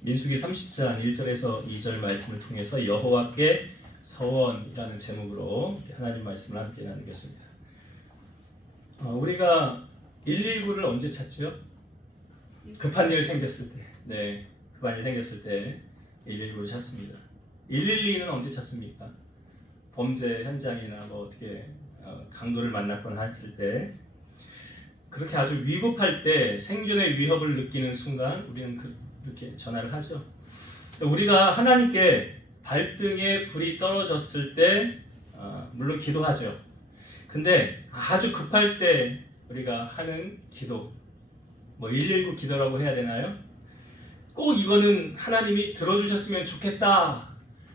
민수기 30장 1절에서 2절 말씀을 통해서 여호와께 서원이라는 제목으로 하나님 말씀을 함께 나누겠습니다. 우리가 119를 언제 찾죠? 급한 일 생겼을 때. 네, 급한 일 생겼을 때 119를 찾습니다. 112는 언제 찾습니까? 범죄 현장이나 뭐 어떻게 강도를 만났거나 했을 때, 그렇게 아주 위급할 때, 생존의 위협을 느끼는 순간 우리는 그렇게 전화를 하죠. 우리가 하나님께 발등에 불이 떨어졌을 때 물론 기도하죠. 근데 아주 급할 때 우리가 하는 기도, 뭐 119 기도라고 해야 되나요? 꼭 이거는 하나님이 들어주셨으면 좋겠다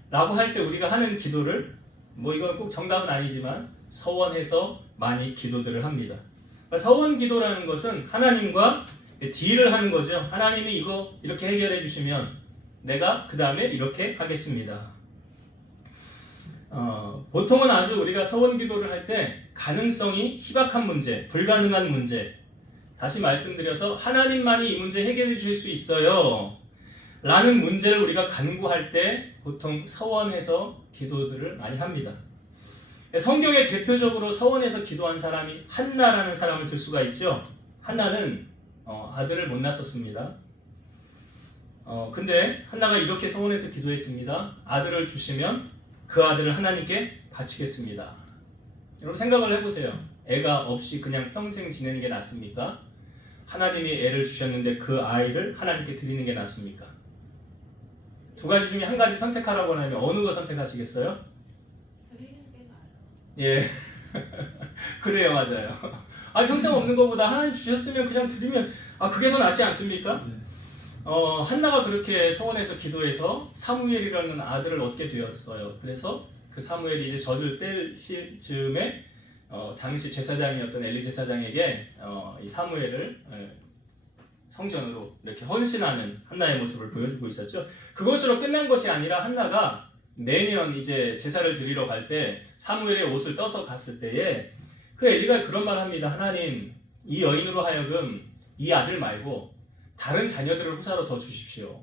라고 할 때 우리가 하는 기도를, 뭐 이건 꼭 정답은 아니지만 서원해서 많이 기도들을 합니다. 서원 기도라는 것은 하나님과 딜을 하는 거죠. 하나님이 이거 이렇게 해결해 주시면 내가 그 다음에 이렇게 하겠습니다. 보통은 아주 우리가 서원 기도를 할 때 가능성이 희박한 문제, 불가능한 문제, 다시 말씀드려서 하나님만이 이 문제 해결해 주실 수 있어요 라는 문제를 우리가 간구할 때 보통 서원해서 기도들을 많이 합니다. 성경에 대표적으로 서원해서 기도한 사람이 한나라는 사람을 들 수가 있죠. 한나는 아들을 못 낳았습니다. 근데 한나가 이렇게 서원해서 기도했습니다. 아들을 주시면 그 아들을 하나님께 바치겠습니다. 여러분 생각을 해보세요. 애가 없이 그냥 평생 지내는 게 낫습니까? 하나님이 애를 주셨는데 그 아이를 하나님께 드리는 게 낫습니까? 두 가지 중에 한 가지 선택하라고 하면 어느 거 선택하시겠어요? 드리는 게 나아요. 예. 그래요, 맞아요. 평생 없는 것보다 하나님 주셨으면 그냥 드리면 그게 더 낫지 않습니까? 한나가 그렇게 서원해서 기도해서 사무엘이라는 아들을 얻게 되었어요. 그래서 그 사무엘이 이제 젖을 뗄 시점에 당시 제사장이었던 엘리 제사장에게 이 사무엘을 성전으로 이렇게 헌신하는 한나의 모습을 보여주고 있었죠. 그것으로 끝난 것이 아니라 한나가 매년 이제 제사를 드리러 갈 때 사무엘의 옷을 떠서 갔을 때에 그 엘리가 그런 말 합니다. 하나님, 이 여인으로 하여금 이 아들 말고 다른 자녀들을 후사로 더 주십시오.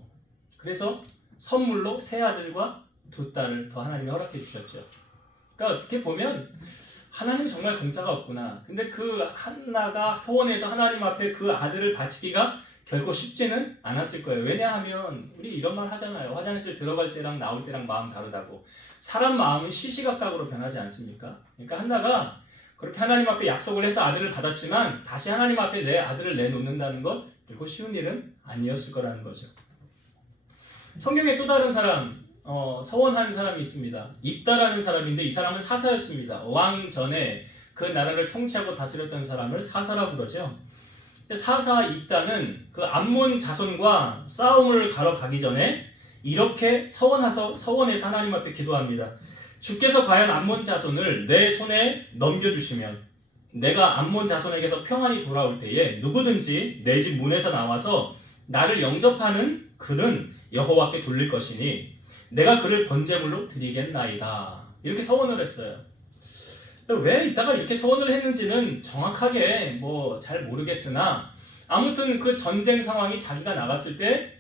그래서 선물로 세 아들과 두 딸을 더 하나님이 허락해 주셨죠. 그러니까 어떻게 보면 하나님 정말 공짜가 없구나. 근데 그 한나가 서원해서 하나님 앞에 그 아들을 바치기가 결코 쉽지는 않았을 거예요. 왜냐하면 우리 이런 말 하잖아요. 화장실 들어갈 때랑 나올 때랑 마음 다르다고. 사람 마음은 시시각각으로 변하지 않습니까? 그러니까 한나가 그렇게 하나님 앞에 약속을 해서 아들을 받았지만 다시 하나님 앞에 내 아들을 내놓는다는 것 결코 쉬운 일은 아니었을 거라는 거죠. 성경에 또 다른 사람, 서원한 사람이 있습니다. 입다라는 사람인데 이 사람은 사사였습니다. 왕 전에 그 나라를 통치하고 다스렸던 사람을 사사라고 그러죠. 사사 입다는 그 암몬 자손과 싸움을 가러 가기 전에 이렇게 서원해서 하나님 앞에 기도합니다. 주께서 과연 암몬 자손을 내 손에 넘겨주시면 내가 암몬 자손에게서 평안히 돌아올 때에 누구든지 내 집 문에서 나와서 나를 영접하는 그는 여호와께 돌릴 것이니 내가 그를 번제물로 드리겠나이다. 이렇게 서원을 했어요. 왜 이따가 이렇게 서원을 했는지는 정확하게 잘 모르겠으나 아무튼 그 전쟁 상황이 자기가 나갔을 때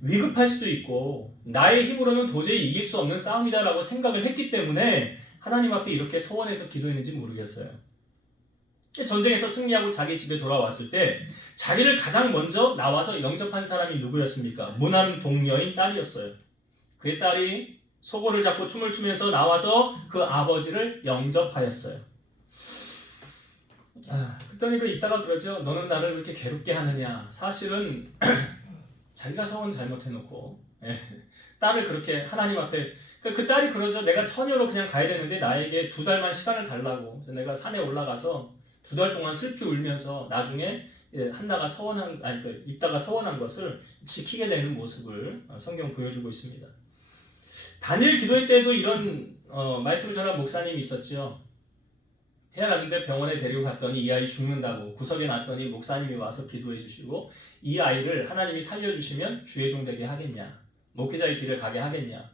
위급할 수도 있고 나의 힘으로는 도저히 이길 수 없는 싸움이다라고 생각을 했기 때문에 하나님 앞에 이렇게 서원해서 기도했는지 모르겠어요. 전쟁에서 승리하고 자기 집에 돌아왔을 때 자기를 가장 먼저 나와서 영접한 사람이 누구였습니까? 무난 동녀인 딸이었어요. 그의 딸이 소고를 잡고 춤을 추면서 나와서 그 아버지를 영접하였어요. 그랬더니 이따가 그러죠. 너는 나를 그렇게 괴롭게 하느냐. 사실은 자기가 서원 잘못해놓고 딸을 그렇게 하나님 앞에, 그 딸이 그러죠. 내가 처녀로 그냥 가야 되는데 나에게 2달만 시간을 달라고. 그래서 내가 산에 올라가서 2달 동안 슬피 울면서 나중에 한나가 입다가 서원한 것을 지키게 되는 모습을 성경 보여주고 있습니다. 단일 기도회 때도 이런 말씀을 전한 목사님이 있었죠. 태어났는데 병원에 데리고 갔더니 이 아이 죽는다고 구석에 놨더니 목사님이 와서 기도해 주시고 이 아이를 하나님이 살려주시면 주의 종 되게 하겠냐, 목회자의 길을 가게 하겠냐.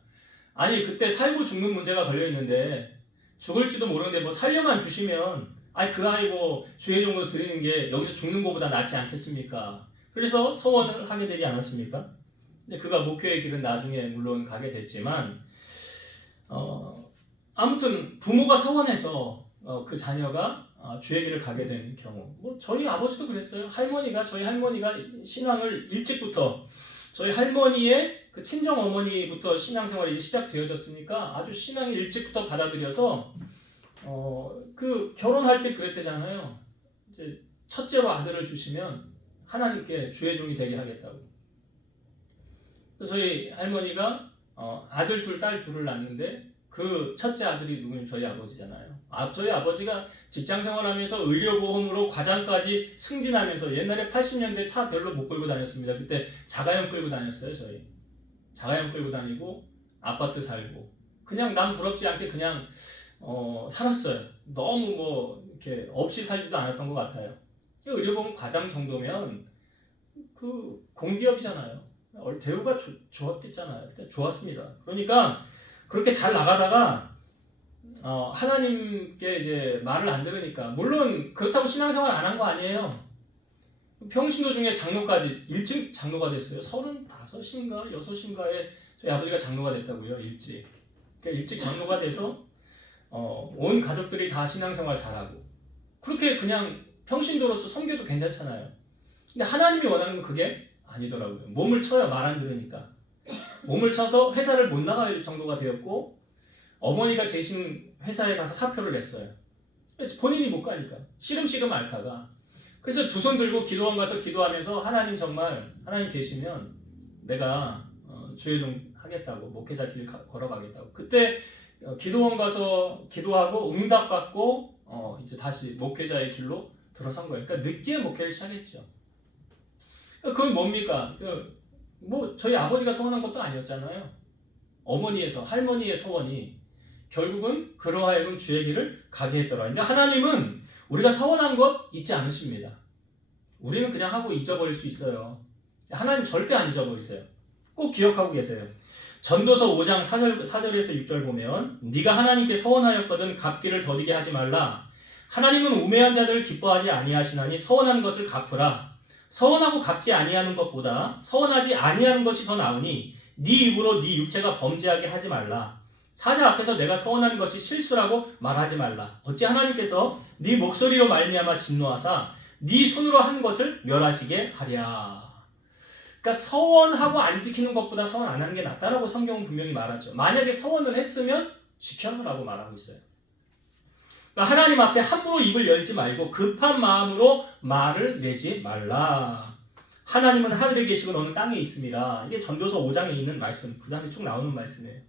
아니 그때 살고 죽는 문제가 걸려있는데 죽을지도 모르는데 살려만 주시면 그 아이 주의 종으로 드리는 게 여기서 죽는 것보다 낫지 않겠습니까? 그래서 서원을 하게 되지 않았습니까? 근데 그가 목회의 길은 나중에 물론 가게 됐지만 아무튼 부모가 서원해서 그 자녀가 주의 길을 가게 된 경우, 뭐 저희 아버지도 그랬어요. 저희 할머니가 신앙을 일찍부터, 저희 할머니의 그 친정 어머니부터 신앙생활이 시작되어졌으니까 아주 신앙을 일찍부터 받아들여서 그 결혼할 때 그랬대잖아요. 이제 첫째로 아들을 주시면 하나님께 주의 종이 되게 하겠다고. 그래서 저희 할머니가 아들 둘, 딸 둘을 낳는데 그 첫째 아들이 누구냐면 저희 아버지잖아요. 저희 아버지가 직장생활하면서 의료보험으로 과장까지 승진하면서 옛날에 80년대 차 별로 못 끌고 다녔습니다. 그때 자가용 끌고 다녔어요. 저희 자가용 끌고 다니고 아파트 살고 그냥 남 부럽지 않게 그냥 살았어요. 너무 뭐 이렇게 없이 살지도 않았던 것 같아요. 의료보험 과장 정도면 그 공기업이잖아요. 대우가 좋았겠잖아요. 그때 좋았습니다. 그러니까 그렇게 잘 나가다가 하나님께 이제 말을 안 들으니까, 물론 그렇다고 신앙생활 안 한 거 아니에요. 평신도 중에 장로까지 일찍 장로가 됐어요. 35인가 6인가에 저희 아버지가 장로가 됐다고요. 일찍. 그러니까 일찍 장로가 돼서 온 가족들이 다 신앙생활 잘하고 그렇게 그냥 평신도로서 섬겨도 괜찮잖아요. 근데 하나님이 원하는 건 그게 아니더라고요. 몸을 쳐요. 말 안 들으니까. 몸을 쳐서 회사를 못 나갈 정도가 되었고 어머니가 계신 회사에 가서 사표를 냈어요. 본인이 못 가니까. 시름시름 앓다가. 그래서 두 손 들고 기도원 가서 기도하면서 하나님 정말 하나님 계시면 내가 주의 종 하겠다고, 목회자 길 걸어가겠다고. 그때 기도원 가서 기도하고 응답받고 이제 다시 목회자의 길로 들어선 거예요. 그러니까 늦게 목회를 시작했죠. 그건 뭡니까? 뭐 저희 아버지가 서원한 것도 아니었잖아요. 할머니의 서원이 결국은 그러하여금 주의 길을 가게 했더라. 근데 하나님은 우리가 서원한 것 잊지 않으십니다. 우리는 그냥 하고 잊어버릴 수 있어요. 하나님 절대 안 잊어버리세요. 꼭 기억하고 계세요. 전도서 5장 4절에서 6절 보면 네가 하나님께 서원하였거든 갚기를 더디게 하지 말라. 하나님은 우매한 자들을 기뻐하지 아니하시나니 서원한 것을 갚으라. 서원하고 갚지 아니하는 것보다 서원하지 아니하는 것이 더 나으니 네 입으로 네 육체가 범죄하게 하지 말라. 사자 앞에서 내가 서원한 것이 실수라고 말하지 말라. 어찌 하나님께서 네 목소리로 말미암아 진노하사 네 손으로 한 것을 멸하시게 하랴. 그러니까 서원하고 안 지키는 것보다 서원 안 하는 게 낫다라고 성경은 분명히 말하죠. 만약에 서원을 했으면 지켜라라고 말하고 있어요. 그러니까 하나님 앞에 함부로 입을 열지 말고 급한 마음으로 말을 내지 말라. 하나님은 하늘에 계시고 너는 땅에 있습니다. 이게 전도서 5장에 있는 말씀, 그 다음에 쭉 나오는 말씀이에요.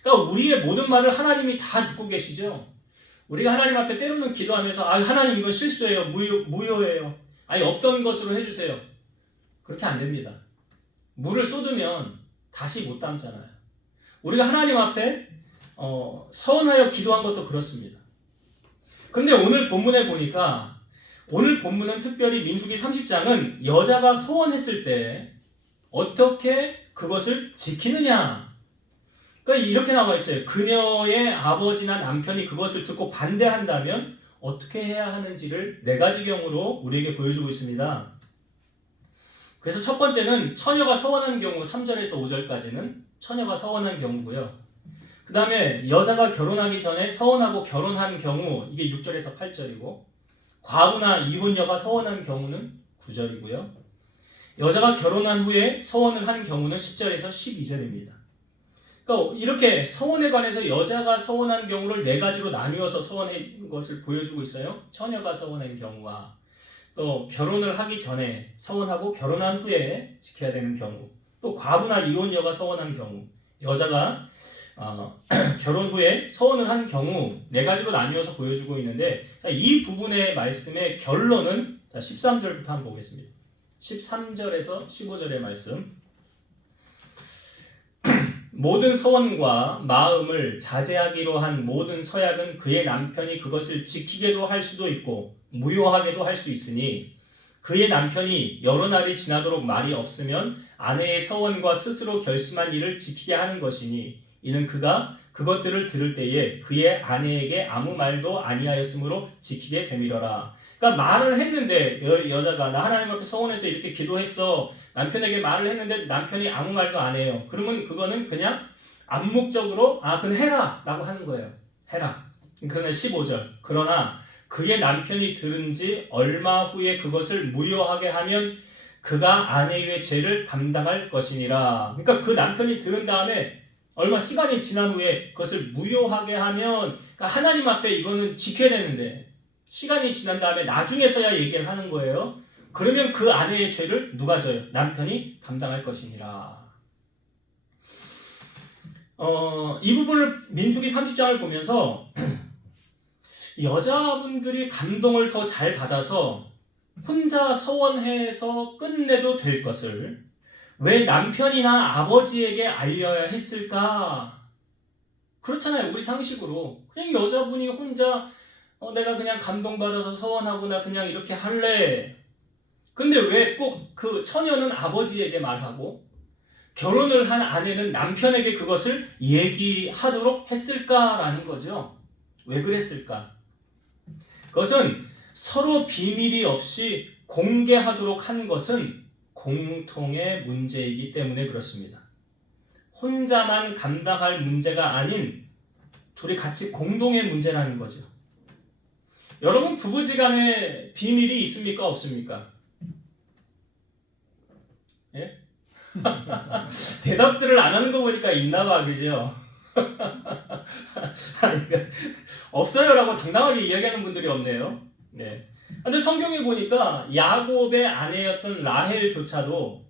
그러니까 우리의 모든 말을 하나님이 다 듣고 계시죠. 우리가 하나님 앞에 때로는 기도하면서 하나님 이건 실수예요, 무효예요, 없던 것으로 해주세요. 그렇게 안 됩니다. 물을 쏟으면 다시 못 담잖아요. 우리가 하나님 앞에 서원하여 기도한 것도 그렇습니다. 그런데 오늘 본문에 보니까 오늘 본문은 특별히 민수기 30장은 여자가 서원했을 때 어떻게 그것을 지키느냐. 그러니까 이렇게 나와 있어요. 그녀의 아버지나 남편이 그것을 듣고 반대한다면 어떻게 해야 하는지를 4가지 경우로 우리에게 보여주고 있습니다. 그래서 첫 번째는 처녀가 서원한 경우 3절에서 5절까지는 처녀가 서원한 경우고요. 그 다음에 여자가 결혼하기 전에 서원하고 결혼한 경우 이게 6절에서 8절이고 과부나 이혼녀가 서원한 경우는 9절이고요. 여자가 결혼한 후에 서원을 한 경우는 10절에서 12절입니다. 그러니까 이렇게 서원에 관해서 여자가 서원한 경우를 4가지로 나누어서 서원한 것을 보여주고 있어요. 처녀가 서원한 경우와 또 결혼을 하기 전에 서원하고 결혼한 후에 지켜야 되는 경우, 또 과부나 이혼녀가 서원한 경우, 여자가 결혼 후에 서원을 한 경우 4가지로 나뉘어서 보여주고 있는데, 이 부분의 말씀의 결론은 13절부터 한번 보겠습니다. 13절에서 15절의 말씀. 모든 서원과 마음을 자제하기로 한 모든 서약은 그의 남편이 그것을 지키게도 할 수도 있고 무효하게도 할 수 있으니 그의 남편이 여러 날이 지나도록 말이 없으면 아내의 서원과 스스로 결심한 일을 지키게 하는 것이니 이는 그가 그것들을 들을 때에 그의 아내에게 아무 말도 아니하였으므로 지키게 되밀어라. 그러니까 말을 했는데 여자가 나 하나님 앞에 서원해서 이렇게 기도했어. 남편에게 말을 했는데 남편이 아무 말도 안 해요. 그러면 그거는 그냥 암묵적으로 그건 해라 라고 하는 거예요. 해라. 그러면 15절. 그러나 그의 남편이 들은 지 얼마 후에 그것을 무효하게 하면 그가 아내의 죄를 담당할 것이니라. 그러니까 그 남편이 들은 다음에 얼마 시간이 지난 후에 그것을 무효하게 하면 그러니까 하나님 앞에 이거는 지켜야 되는데 시간이 지난 다음에 나중에서야 얘기를 하는 거예요. 그러면 그 아내의 죄를 누가 져요? 남편이 담당할 것이니라. 이 부분을 민수기 30장을 보면서 여자분들이 감동을 더 잘 받아서 혼자 서원해서 끝내도 될 것을 왜 남편이나 아버지에게 알려야 했을까? 그렇잖아요. 우리 상식으로 그냥 여자분이 혼자 내가 그냥 감동받아서 서원하고 나 그냥 이렇게 할래. 근데 왜 꼭 그 처녀는 아버지에게 말하고 결혼을 한 아내는 남편에게 그것을 얘기하도록 했을까라는 거죠. 왜 그랬을까? 그것은 서로 비밀이 없이 공개하도록 한 것은 공통의 문제이기 때문에 그렇습니다. 혼자만 감당할 문제가 아닌 둘이 같이 공동의 문제라는 거죠. 여러분 부부지간에 비밀이 있습니까? 없습니까? 예? 대답들을 안 하는 거 보니까 있나 봐, 그죠? 없어요라고 당당하게 이야기하는 분들이 없네요. 네. 근데 성경에 보니까 야곱의 아내였던 라헬조차도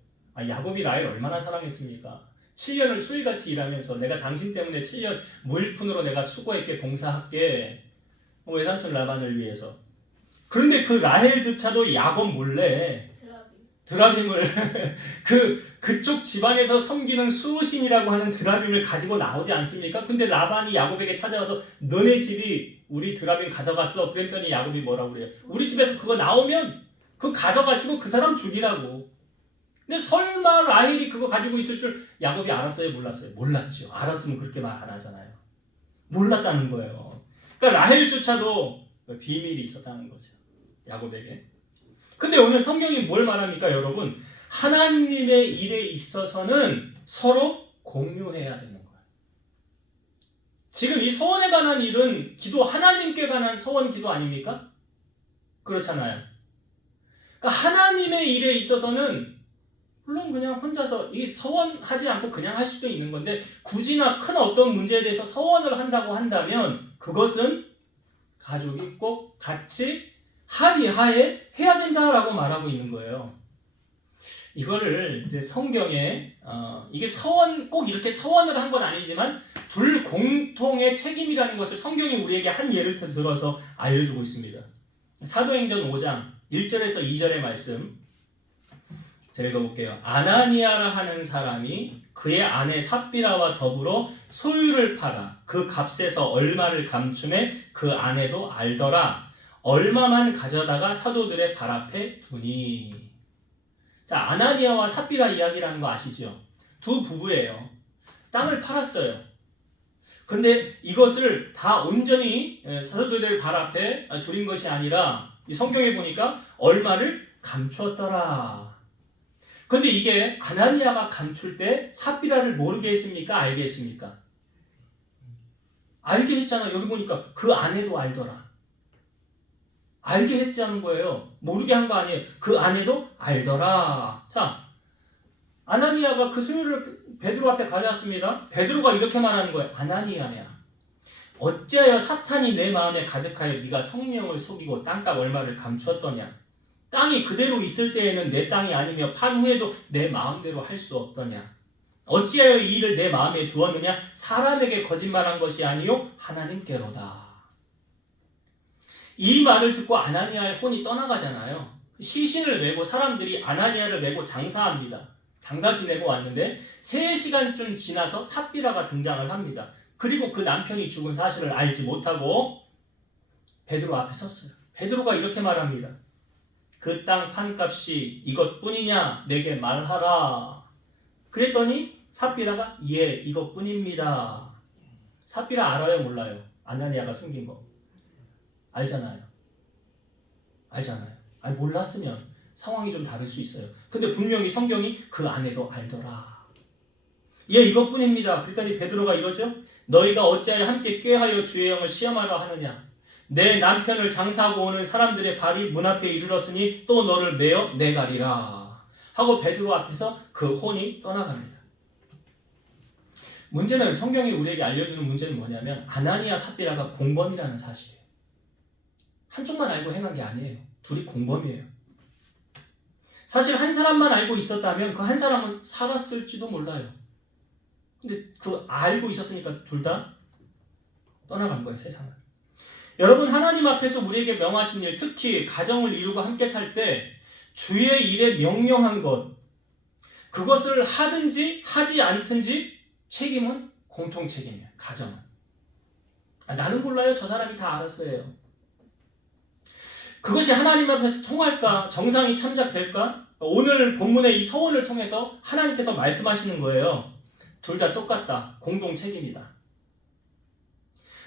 야곱이 라헬 얼마나 사랑했습니까? 7년을 수일같이 일하면서 내가 당신 때문에 7년 무일푼으로 내가 수고했게 봉사할게 외삼촌 라반을 위해서. 그런데 그 라헬조차도 야곱 몰래 드라빔을 그쪽 집안에서 섬기는 수신이라고 하는 드라빔을 가지고 나오지 않습니까? 근데 라반이 야곱에게 찾아와서 너네 집이 우리 드라빔 가져갔어. 그랬더니 야곱이 뭐라고 그래요? 우리 집에서 그거 나오면 그거 가져가시고 그 사람 죽이라고. 근데 설마 라헬이 그거 가지고 있을 줄 야곱이 알았어요? 몰랐어요? 몰랐죠. 알았으면 그렇게 말 안 하잖아요. 몰랐다는 거예요. 그러니까 라헬조차도 비밀이 있었다는 거죠. 야곱에게. 근데 오늘 성경이 뭘 말합니까, 여러분? 하나님의 일에 있어서는 서로 공유해야 되는 거예요. 지금 이 서원에 관한 일은 기도 하나님께 관한 서원 기도 아닙니까? 그렇잖아요. 그러니까 하나님의 일에 있어서는 물론 그냥 혼자서 이 서원하지 않고 그냥 할 수도 있는 건데 굳이나 큰 어떤 문제에 대해서 서원을 한다고 한다면 그것은 가족이 꼭 같이 합의하에 해야 된다라고 말하고 있는 거예요. 이거를 이제 성경에 이게 서원 꼭 이렇게 서원을 한 건 아니지만 둘 공통의 책임이라는 것을 성경이 우리에게 한 예를 들어서 알려주고 있습니다. 사도행전 5장 1절에서 2절의 말씀 제가 읽어볼게요. 아나니아라 하는 사람이 그의 아내 삽비라와 더불어 소유를 팔아 그 값에서 얼마를 감춤해 그 아내도 알더라. 얼마만 가져다가 사도들의 발 앞에 두니. 자, 아나니아와 삽비라 이야기라는 거 아시죠? 두 부부예요. 땅을 팔았어요. 근데 이것을 다 온전히 사도들의 발 앞에 두린 것이 아니라 이 성경에 보니까 얼마를 감추었더라. 근데 이게 아나니아가 감출 때 삽비라를 모르게 했습니까? 알게 했습니까? 알게 했잖아. 여기 보니까 그 아내도 알더라. 알게 했다는 거예요. 모르게 한 거 아니에요. 그 아내도 알더라. 자, 아나니아가 그 소유를 베드로 앞에 가져왔습니다. 베드로가 이렇게 말하는 거예요. 아나니아야, 어찌하여 사탄이 내 마음에 가득하여 네가 성령을 속이고 땅값 얼마를 감추었더냐. 땅이 그대로 있을 때에는 내 땅이 아니며 판 후에도 내 마음대로 할 수 없더냐. 어찌하여 이 일을 내 마음에 두었느냐. 사람에게 거짓말한 것이 아니요 하나님께로다. 이 말을 듣고 아나니아의 혼이 떠나가잖아요. 시신을 메고 사람들이 아나니아를 메고 장사합니다. 장사 지내고 왔는데 3시간쯤 지나서 삽비라가 등장을 합니다. 그리고 그 남편이 죽은 사실을 알지 못하고 베드로 앞에 섰어요. 베드로가 이렇게 말합니다. 그 땅 판값이 이것뿐이냐 내게 말하라. 그랬더니 삽비라가 예, 이것뿐입니다. 삽비라 알아요, 몰라요? 아나니아가 숨긴 거 알잖아요. 아니, 몰랐으면 상황이 좀 다를 수 있어요. 근데 분명히 성경이 그 안에도 알더라. 예, 이것뿐입니다. 그랬더니 베드로가 이러죠. 너희가 어찌하여 함께 꾀하여 주의 영을 시험하려 하느냐. 내 남편을 장사하고 오는 사람들의 발이 문 앞에 이르렀으니 또 너를 메어 내가리라 하고 베드로 앞에서 그 혼이 떠나갑니다. 문제는 성경이 우리에게 알려주는 문제는 뭐냐면 아나니아 삽비라가 공범이라는 사실이에요. 한쪽만 알고 행한 게 아니에요. 둘이 공범이에요. 사실 한 사람만 알고 있었다면 그 한 사람은 살았을지도 몰라요. 근데 그 알고 있었으니까 둘 다 떠나간 거예요, 세상을. 여러분, 하나님 앞에서 우리에게 명하신 일, 특히 가정을 이루고 함께 살 때 주의 일에 명령한 것, 그것을 하든지 하지 않든지 책임은 공통 책임이에요. 가정은. 나는 몰라요. 저 사람이 다 알아서 해요. 그것이 하나님 앞에서 통할까? 정상이 참작될까? 오늘 본문의 이 서원을 통해서 하나님께서 말씀하시는 거예요. 둘 다 똑같다. 공동 책임이다.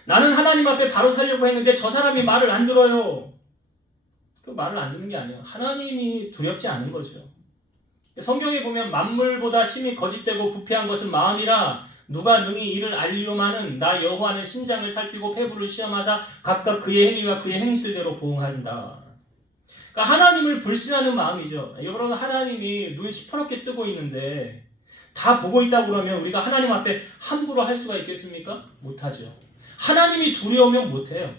나는 하나님 앞에 바로 살려고 했는데 저 사람이 말을 안 들어요. 그 말을 안 듣는 게 아니에요. 하나님이 두렵지 않은 거죠. 성경에 보면 만물보다 심히 거짓되고 부패한 것은 마음이라 누가 능히 이를 알리오마는 나 여호와는 심장을 살피고 폐부를 시험하사 각각 그의 행위와 그의 행실대로 보응한다. 그러니까 하나님을 불신하는 마음이죠. 여러분, 하나님이 눈 시퍼렇게 뜨고 있는데 다 보고 있다고 그러면 우리가 하나님 앞에 함부로 할 수가 있겠습니까? 못하죠. 하나님이 두려우면 못해요.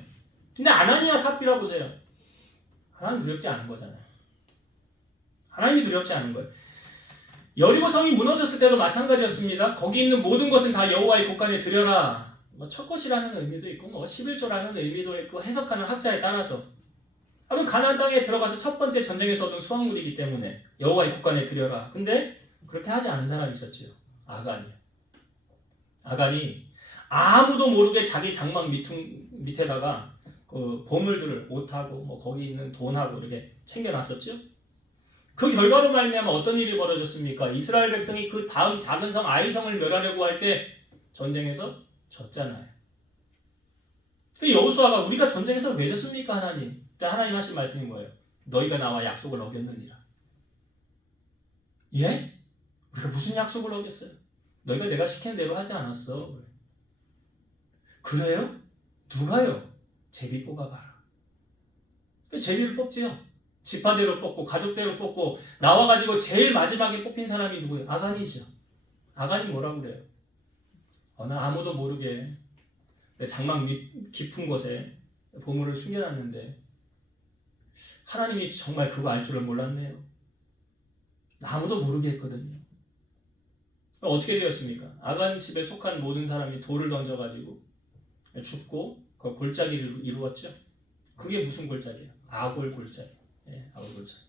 근데 아나니아 삽비라 보세요. 하나님 두렵지 않은 거잖아요. 하나님이 두렵지 않은 거예요. 여리고 성이 무너졌을 때도 마찬가지였습니다. 거기 있는 모든 것은 다 여호와의 곳간에 드려라. 첫 것이라는 의미도 있고 11조라는 의미도 있고 해석하는 학자에 따라서 그럼 가나안 땅에 들어가서 첫 번째 전쟁에서 얻은 수확물이기 때문에 여호와의 곳간에 드려라. 근데 그렇게 하지 않은 사람이 있었지요. 아간이 아무도 모르게 자기 장막 밑에다가 그 보물들을 옷하고 거기 있는 돈하고 이렇게 챙겨놨었죠. 그 결과로 말미암아 어떤 일이 벌어졌습니까? 이스라엘 백성이 그 다음 작은 성 아이성을 멸하려고 할 때 전쟁에서 졌잖아요. 그 여호수아가 우리가 전쟁에서 왜 졌습니까, 하나님? 그때 하나님 하신 말씀이 뭐예요? 너희가 나와 약속을 어겼느니라. 예? 우리가 무슨 약속을 어겼어요? 너희가 내가 시키는 대로 하지 않았어. 그래요? 누가요? 제비 뽑아봐라. 그 제비를 뽑지요. 지파대로 뽑고 가족대로 뽑고 나와가지고 제일 마지막에 뽑힌 사람이 누구예요? 아간이죠. 아간이 뭐라고 그래요? 나 아무도 모르게 내 장막 밑 깊은 곳에 보물을 숨겨놨는데 하나님이 정말 그거 알 줄을 몰랐네요. 아무도 모르게 했거든요. 어떻게 되었습니까? 아간 집에 속한 모든 사람이 돌을 던져가지고 죽고 그 골짜기를 이루었죠. 그게 무슨 골짜기예요? 아골 골짜기. 아골 골짜기.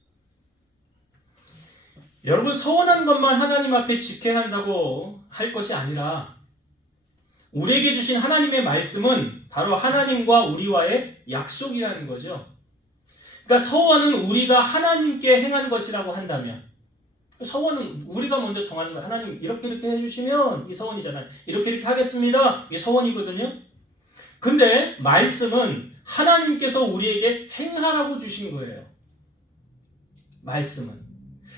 여러분, 서원한 것만 하나님 앞에 지켜야 한다고 할 것이 아니라 우리에게 주신 하나님의 말씀은 바로 하나님과 우리와의 약속이라는 거죠. 그러니까 서원은 우리가 하나님께 행한 것이라고 한다면 서원은 우리가 먼저 정하는 거예요. 하나님 이렇게 해주시면 이 서원이잖아요. 이렇게 하겠습니다. 이게 서원이거든요. 근데 말씀은 하나님께서 우리에게 행하라고 주신 거예요. 말씀은.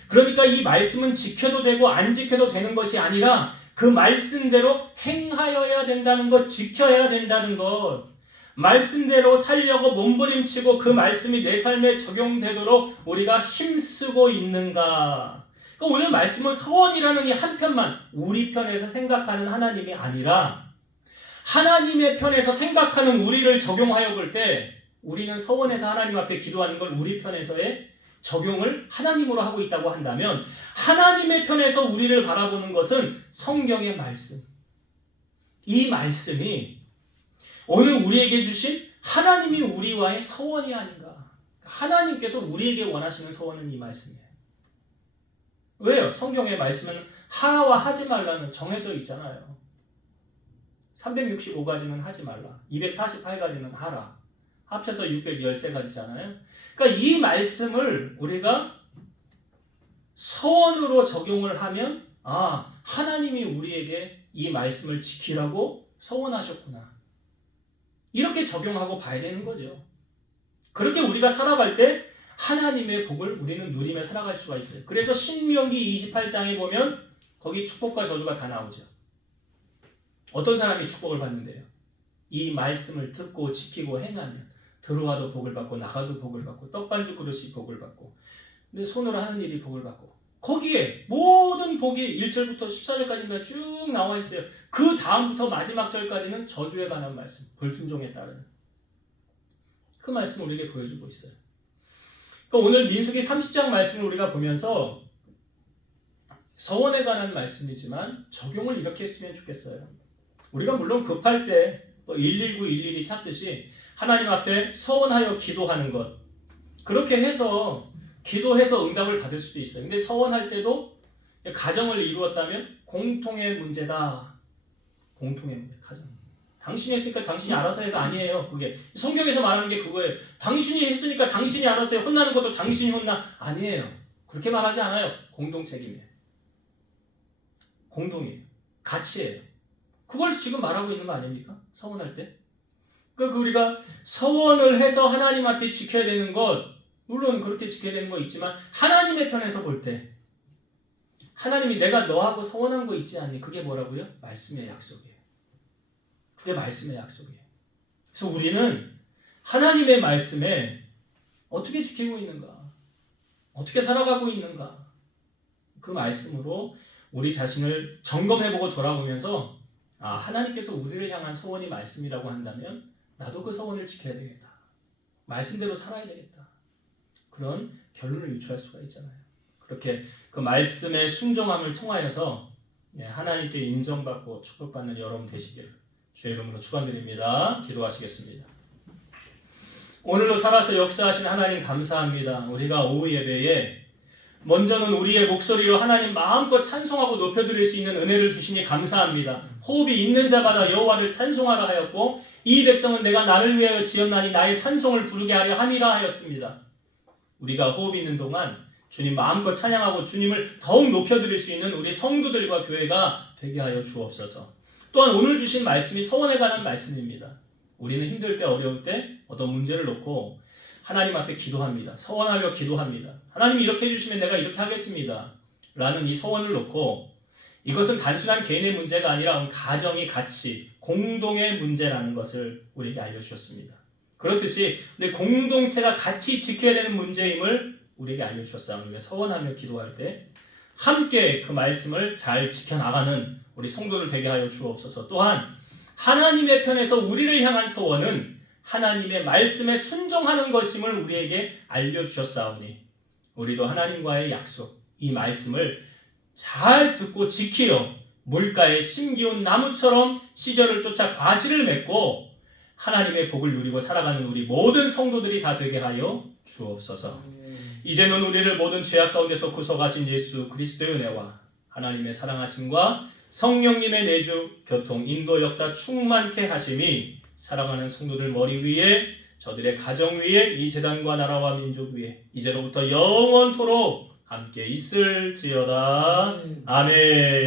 그러니까 이 말씀은 지켜도 되고 안 지켜도 되는 것이 아니라 그 말씀대로 행하여야 된다는 것, 지켜야 된다는 것. 말씀대로 살려고 몸부림치고 그 말씀이 내 삶에 적용되도록 우리가 힘쓰고 있는가. 그러니까 오늘 말씀은 서원이라는 이 한편만 우리 편에서 생각하는 하나님이 아니라 하나님의 편에서 생각하는 우리를 적용하여 볼 때 우리는 서원에서 하나님 앞에 기도하는 걸 우리 편에서의 적용을 하나님으로 하고 있다고 한다면 하나님의 편에서 우리를 바라보는 것은 성경의 말씀. 이 말씀이 오늘 우리에게 주신 하나님이 우리와의 서원이 아닌가. 하나님께서 우리에게 원하시는 서원은 이 말씀이에요. 왜요? 성경의 말씀은 하와 하지 말라는 정해져 있잖아요. 365가지는 하지 말라. 248가지는 하라. 합쳐서 613가지잖아요. 그러니까 이 말씀을 우리가 서원으로 적용을 하면 하나님이 우리에게 이 말씀을 지키라고 서원하셨구나. 이렇게 적용하고 봐야 되는 거죠. 그렇게 우리가 살아갈 때 하나님의 복을 우리는 누리며 살아갈 수가 있어요. 그래서 신명기 28장에 보면 거기 축복과 저주가 다 나오죠. 어떤 사람이 축복을 받는데요? 이 말씀을 듣고 지키고 행하면 들어와도 복을 받고 나가도 복을 받고 떡반죽 그릇이 복을 받고 근데 손으로 하는 일이 복을 받고 거기에 모든 복이 1절부터 14절까지가 쭉 나와 있어요. 그 다음부터 마지막 절까지는 저주에 관한 말씀, 불순종에 따르는 그 말씀을 우리에게 보여주고 있어요. 그러니까 오늘 민수기 30장 말씀을 우리가 보면서 서원에 관한 말씀이지만 적용을 이렇게 했으면 좋겠어요. 우리가 물론 급할 때 119, 112 찾듯이 하나님 앞에 서원하여 기도하는 것 그렇게 해서 기도해서 응답을 받을 수도 있어요. 근데 서원할 때도 가정을 이루었다면 공통의 문제다. 공통의 문제, 가정. 당신이 했으니까 당신이 알아서 해가 아니에요. 그게 성경에서 말하는 게 그거예요. 당신이 했으니까 당신이 알아서 해. 혼나는 것도 당신이 혼나. 아니에요. 그렇게 말하지 않아요. 공동 책임이에요. 공동이에요. 가치예요. 그걸 지금 말하고 있는 거 아닙니까? 서원할 때. 그러니까 우리가 서원을 해서 하나님 앞에 지켜야 되는 것 물론 그렇게 지켜야 되는 거 있지만 하나님의 편에서 볼 때 하나님이 내가 너하고 서원한 거 있지 않니? 그게 뭐라고요? 말씀의 약속이에요. 그게 말씀의 약속이에요. 그래서 우리는 하나님의 말씀에 어떻게 지키고 있는가? 어떻게 살아가고 있는가? 그 말씀으로 우리 자신을 점검해보고 돌아보면서 하나님께서 우리를 향한 서원이 말씀이라고 한다면 나도 그 서원을 지켜야 되겠다. 말씀대로 살아야 되겠다. 그런 결론을 유추할 수가 있잖아요. 그렇게 그 말씀의 순종함을 통하여서 하나님께 인정받고 축복받는 여러분 되시길 주의 이름으로 축원드립니다. 기도하시겠습니다. 오늘로 살아서 역사하신 하나님 감사합니다. 우리가 오후 예배에 먼저는 우리의 목소리로 하나님 마음껏 찬송하고 높여드릴 수 있는 은혜를 주시니 감사합니다. 호흡이 있는 자마다 여호와를 찬송하라 하였고 이 백성은 내가 나를 위하여 지었나니 나의 찬송을 부르게 하려 함이라 하였습니다. 우리가 호흡 있는 동안 주님 마음껏 찬양하고 주님을 더욱 높여드릴 수 있는 우리 성도들과 교회가 되게 하여 주옵소서. 또한 오늘 주신 말씀이 서원에 관한 말씀입니다. 우리는 힘들 때 어려울 때 어떤 문제를 놓고 하나님 앞에 기도합니다. 서원하며 기도합니다. 하나님이 이렇게 해주시면 내가 이렇게 하겠습니다. 라는 이 서원을 놓고 이것은 단순한 개인의 문제가 아니라 가정이 같이 공동의 문제라는 것을 우리에게 알려주셨습니다. 그렇듯이 우리 공동체가 같이 지켜야 되는 문제임을 우리에게 알려주셨사오니 서원하며 기도할 때 함께 그 말씀을 잘 지켜나가는 우리 성도들 되게 하여 주옵소서. 또한 하나님의 편에서 우리를 향한 서원은 하나님의 말씀에 순종하는 것임을 우리에게 알려주셨사오니 우리도 하나님과의 약속, 이 말씀을 잘 듣고 지키어 물가에 심기운 나무처럼 시절을 쫓아 과실을 맺고 하나님의 복을 누리고 살아가는 우리 모든 성도들이 다 되게 하여 주옵소서. 이제는 우리를 모든 죄악 가운데서 구속하신 예수 그리스도의 은혜와 하나님의 사랑하심과 성령님의 내주, 교통, 인도 역사 충만케 하심이 사랑하는 성도들 머리 위에 저들의 가정 위에 이 제단과 나라와 민족 위에 이제로부터 영원토록 함께 있을지어다. 아멘.